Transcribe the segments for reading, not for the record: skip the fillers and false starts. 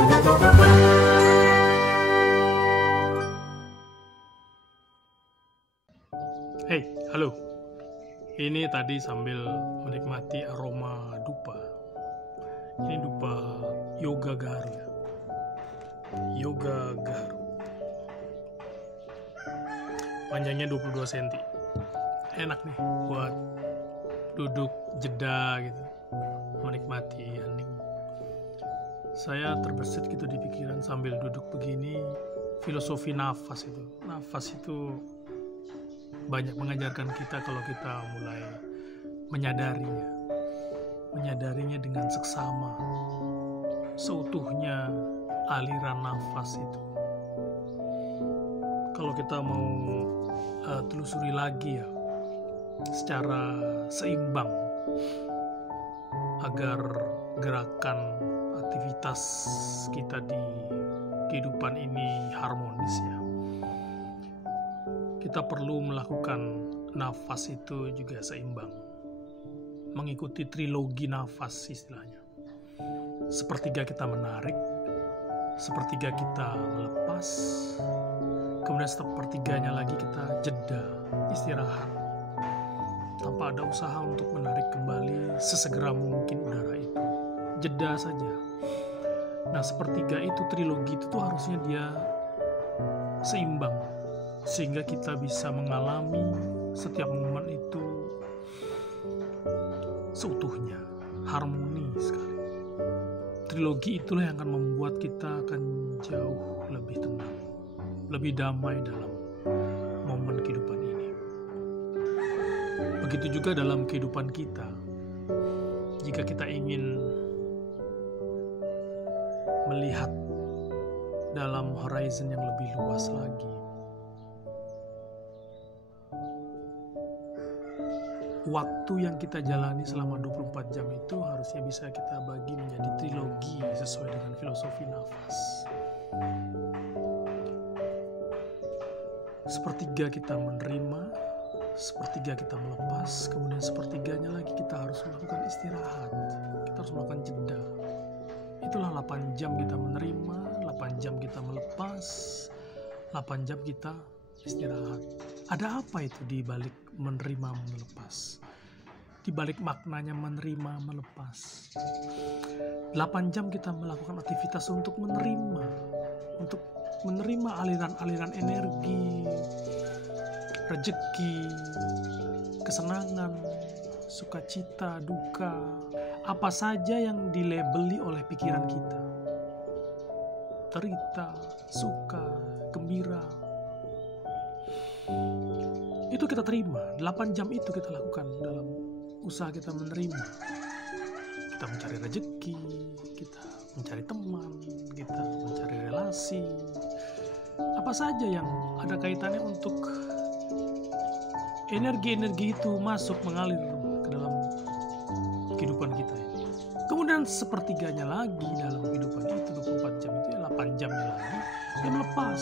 Hey, halo. Ini tadi sambil menikmati aroma dupa. Ini dupa Yoga Gaharu ya. Yoga Gaharu. Panjangnya 22 cm. Enak nih buat duduk jeda gitu. Menikmati hening. Saya terbersit gitu di pikiran sambil duduk begini, filosofi nafas itu. Nafas itu banyak mengajarkan kita kalau kita mulai menyadarinya dengan seksama, seutuhnya aliran nafas itu. Kalau kita mau telusuri lagi ya, secara seimbang agar gerakan aktivitas kita di kehidupan ini harmonis ya, kita perlu melakukan nafas itu juga seimbang, mengikuti trilogi nafas istilahnya. Sepertiga kita menarik, sepertiga kita melepas, kemudian sepertiganya lagi kita jeda, istirahat, tanpa ada usaha untuk menarik kembali sesegera mungkin udara itu. Jeda saja. Nah, sepertiga itu, trilogi itu tuh harusnya dia seimbang, sehingga kita bisa mengalami setiap momen itu seutuhnya, harmoni sekali. Trilogi itulah yang akan membuat kita akan jauh lebih tenang, lebih damai dalam momen kehidupan ini. Begitu juga dalam kehidupan kita. Jika kita ingin melihat dalam horizon yang lebih luas lagi, waktu yang kita jalani selama 24 jam itu harusnya bisa kita bagi menjadi trilogi sesuai dengan filosofi nafas. Sepertiga kita menerima, sepertiga kita melepas, kemudian sepertiganya lagi kita harus melakukan istirahat. Kita harus melakukan jeda. Itulah 8 jam kita menerima, 8 jam kita melepas, 8 jam kita istirahat. Ada apa itu di balik menerima melepas? Di balik maknanya menerima melepas. 8 jam kita melakukan aktivitas untuk menerima aliran-aliran energi, rezeki, kesenangan, sukacita, duka, apa saja yang dilabeli oleh pikiran kita. Derita, suka, gembira, itu kita terima. 8 jam itu kita lakukan dalam usaha kita menerima. Kita mencari rezeki, kita mencari teman, kita mencari relasi, apa saja yang ada kaitannya untuk energi-energi itu masuk mengalir ke dalam kehidupan kita ini. Kemudian sepertiganya lagi dalam kehidupan itu, 24 jam itu ya 8 jamnya lagi dia melepas,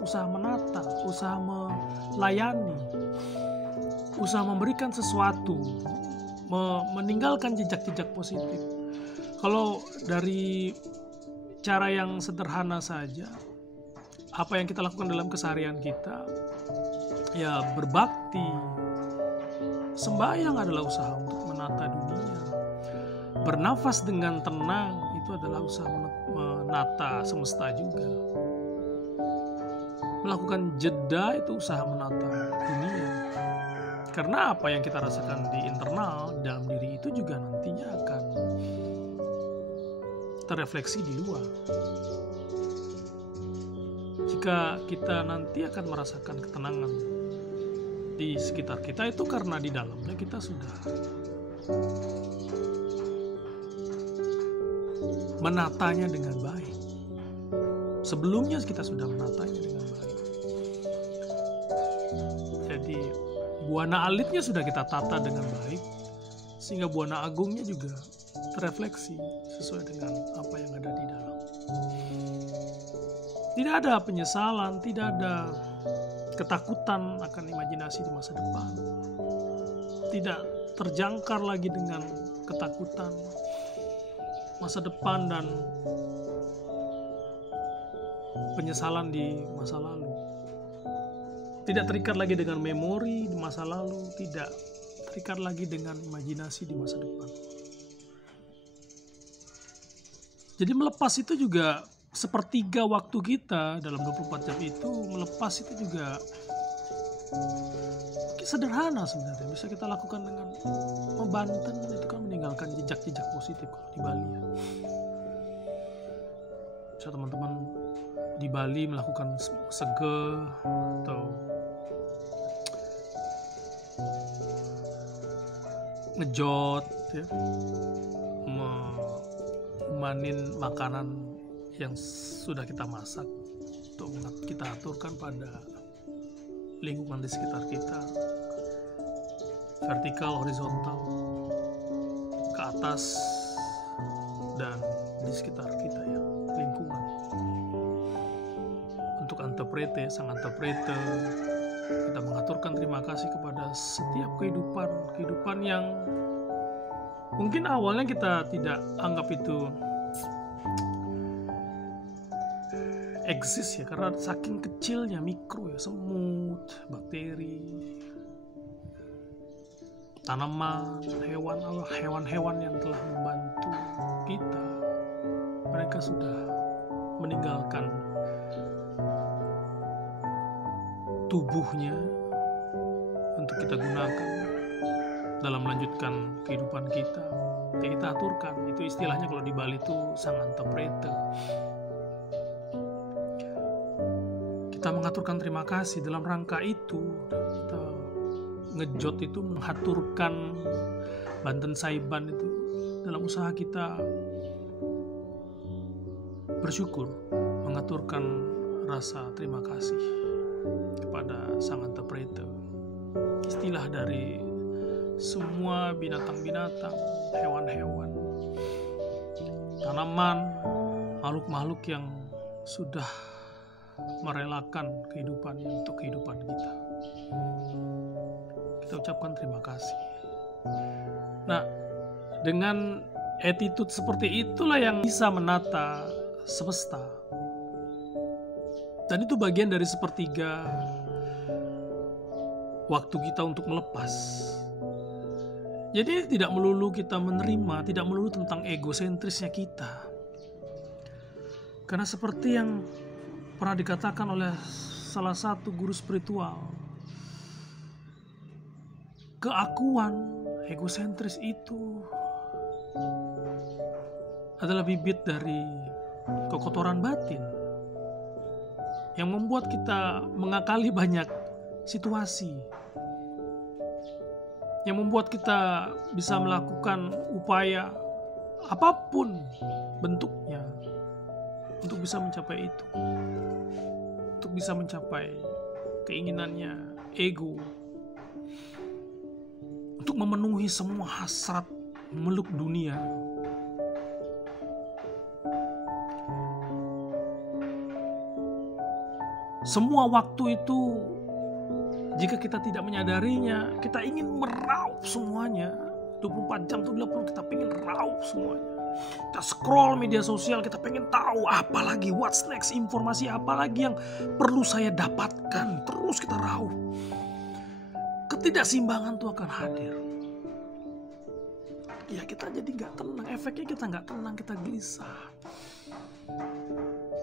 usaha menata, usaha melayani, usaha memberikan sesuatu, meninggalkan jejak-jejak positif. Kalau dari cara yang sederhana saja, apa yang kita lakukan dalam keseharian kita, ya berbakti, sembahyang adalah usaha untuk menata dunia. Bernafas dengan tenang itu adalah usaha menata semesta juga. Melakukan jeda itu usaha menata dunia. Karena apa yang kita rasakan di internal dalam diri itu juga nantinya akan terrefleksi di luar. Jika kita nanti akan merasakan ketenangan di sekitar kita, itu karena di dalamnya kita sudah menatanya dengan baik. Sebelumnya kita sudah menatanya dengan baik. Jadi buana alitnya sudah kita tata dengan baik, sehingga buana agungnya juga terrefleksi sesuai dengan apa yang ada di dalam. Tidak ada penyesalan, tidak ada ketakutan akan imajinasi di masa depan. Tidak terjangkar lagi dengan ketakutan. masa depan dan penyesalan di masa lalu. Tidak terikat lagi dengan memori di masa lalu, tidak terikat lagi dengan imajinasi di masa depan. Jadi melepas itu juga sepertiga waktu kita dalam 24 jam itu. Melepas itu juga sederhana sebenarnya, bisa kita lakukan dengan membanten, itu kan meninggalkan jejak-jejak positif kalau di Bali ya. Bisa teman-teman di Bali melakukan sege atau ngejot ya, memanin makanan yang sudah kita masak untuk kita aturkan pada lingkungan di sekitar kita, vertikal, horizontal, ke atas dan di sekitar kita ya, lingkungan. Untuk anteprete, sang anteprete, kita mengaturkan terima kasih kepada setiap kehidupan yang mungkin awalnya kita tidak anggap itu eksis ya, karena saking kecilnya, mikro ya, semut, bakteri, tanaman, hewan-hewan yang telah membantu kita, mereka sudah meninggalkan tubuhnya untuk kita gunakan dalam melanjutkan kehidupan kita. Kayak kita aturkan, itu istilahnya kalau di Bali itu sang anteprete. Kita mengaturkan terima kasih dalam rangka itu. Kita ngejot itu mengaturkan Banten Saiban itu dalam usaha kita bersyukur, mengaturkan rasa terima kasih kepada sang anteprete. Istilah dari semua binatang-binatang, hewan-hewan, tanaman, makhluk-makhluk yang sudah merelakan kehidupannya untuk kehidupan kita. Kita ucapkan terima kasih. Nah, dengan attitude seperti itulah yang bisa menata semesta. Dan itu bagian dari sepertiga waktu kita untuk melepas. Jadi tidak melulu kita menerima, tidak melulu tentang egosentrisnya kita. Karena seperti yang pernah dikatakan oleh salah satu guru spiritual, keakuan, egosentris itu adalah bibit dari kekotoran batin yang membuat kita mengakali banyak situasi, yang membuat kita bisa melakukan upaya apapun bentuknya untuk bisa mencapai itu, untuk bisa mencapai keinginannya, ego, untuk memenuhi semua hasrat memeluk dunia. Semua waktu itu, jika kita tidak menyadarinya, kita ingin meraup semuanya. 24 jam itu 20, kita pengen raup semuanya. Kita scroll media sosial, kita pengen tahu apa lagi, what's next, informasi apa lagi yang perlu saya dapatkan. Terus kita raup. Ketidakseimbangan itu akan hadir. Ya kita jadi gak tenang, efeknya kita gak tenang, kita gelisah.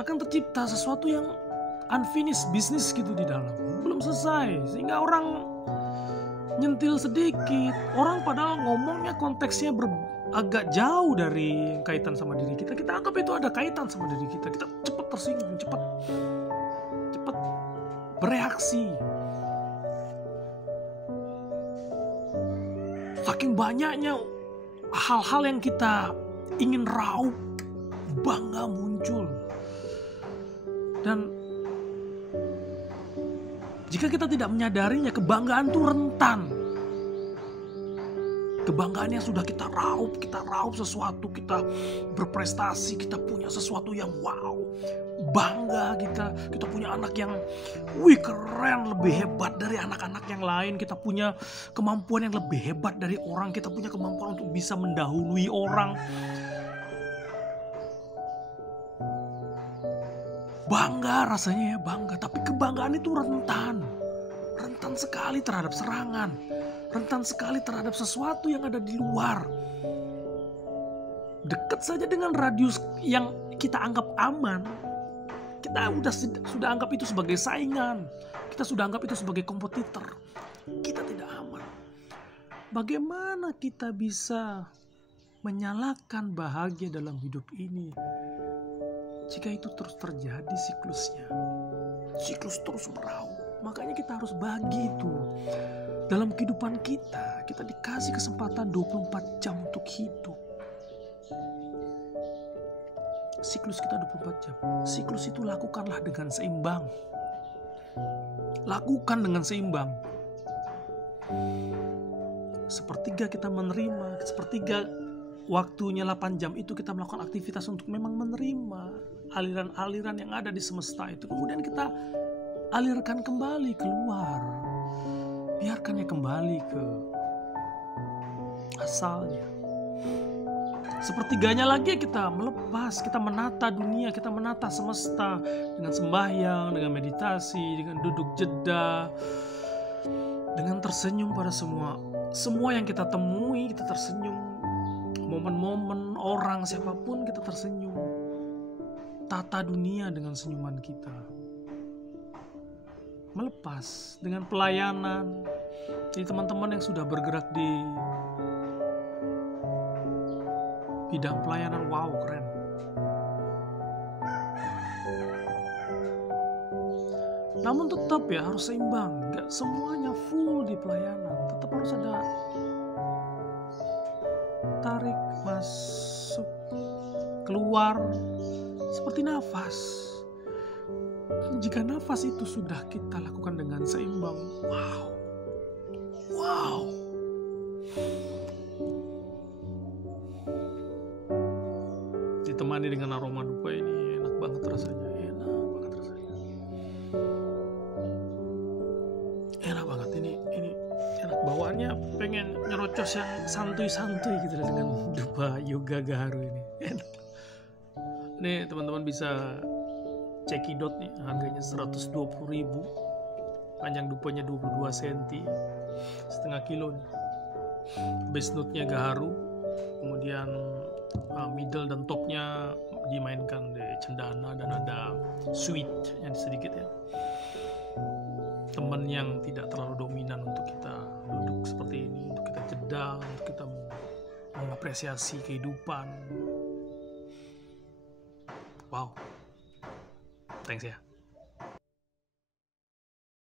Akan tercipta sesuatu yang unfinished business gitu di dalam, belum selesai, sehingga orang nyentil sedikit, orang padahal ngomongnya konteksnya agak jauh dari kaitan sama diri kita, kita anggap itu ada kaitan sama diri kita, kita cepat tersinggung, cepat bereaksi. Saking banyaknya hal-hal yang kita ingin raup, bangga muncul. Dan jika kita tidak menyadarinya, kebanggaan itu rentan. Kebanggaannya sudah kita raup sesuatu, kita berprestasi, kita punya sesuatu yang wow. Bangga kita punya anak yang keren, lebih hebat dari anak-anak yang lain. Kita punya kemampuan yang lebih hebat dari orang, kita punya kemampuan untuk bisa mendahului orang. Bangga rasanya ya, bangga. Tapi kebanggaan itu rentan sekali terhadap serangan, rentan sekali terhadap sesuatu yang ada di luar. Dekat saja dengan radius yang kita anggap aman, kita sudah anggap itu sebagai saingan, kita sudah anggap itu sebagai kompetitor. Kita tidak aman. Bagaimana kita bisa menyalakan bahagia dalam hidup ini jika itu terus terjadi siklusnya? Siklus terus meraup. Makanya kita harus bagi itu. Dalam kehidupan kita dikasih kesempatan 24 jam untuk hidup. Siklus kita 24 jam. Siklus itu lakukanlah dengan seimbang. Lakukan dengan seimbang. Sepertiga kita menerima, sepertiga waktunya 8 jam itu kita melakukan aktivitas untuk memang menerima aliran-aliran yang ada di semesta itu. Kemudian kita alirkan kembali keluar. Biarkannya kembali ke asalnya. Sepertiganya lagi kita melepas, kita menata dunia, kita menata semesta dengan sembahyang, dengan meditasi, dengan duduk jeda, dengan tersenyum pada semua yang kita temui, kita tersenyum. Momen-momen, orang, siapapun kita tersenyum. Tata dunia dengan senyuman kita. Melepas dengan pelayanan. Jadi teman-teman yang sudah bergerak di bidang pelayanan, wow, keren. Namun tetap ya harus seimbang. Gak semuanya full di pelayanan. Tetap harus ada tarik, masuk, keluar, seperti nafas. Jika nafas itu sudah kita lakukan dengan seimbang, wow. Ditemani dengan aroma dupa ini enak banget rasanya. Enak banget ini enak, bawaannya pengen nyerocos yang santuy-santuy gitu dengan dupa yoga gaharu ini. Enak. Nih teman-teman bisa cekidot nih, harganya 120.000. Panjang dupanya 22 cm, setengah kilo nih. Base note-nya gaharu, kemudian middle dan topnya dimainkan di cendana dan ada sweet yang sedikit ya. Teman yang tidak terlalu dominan untuk kita duduk seperti ini, untuk kita jeda, untuk kita mengapresiasi kehidupan. Wow. Thanks ya.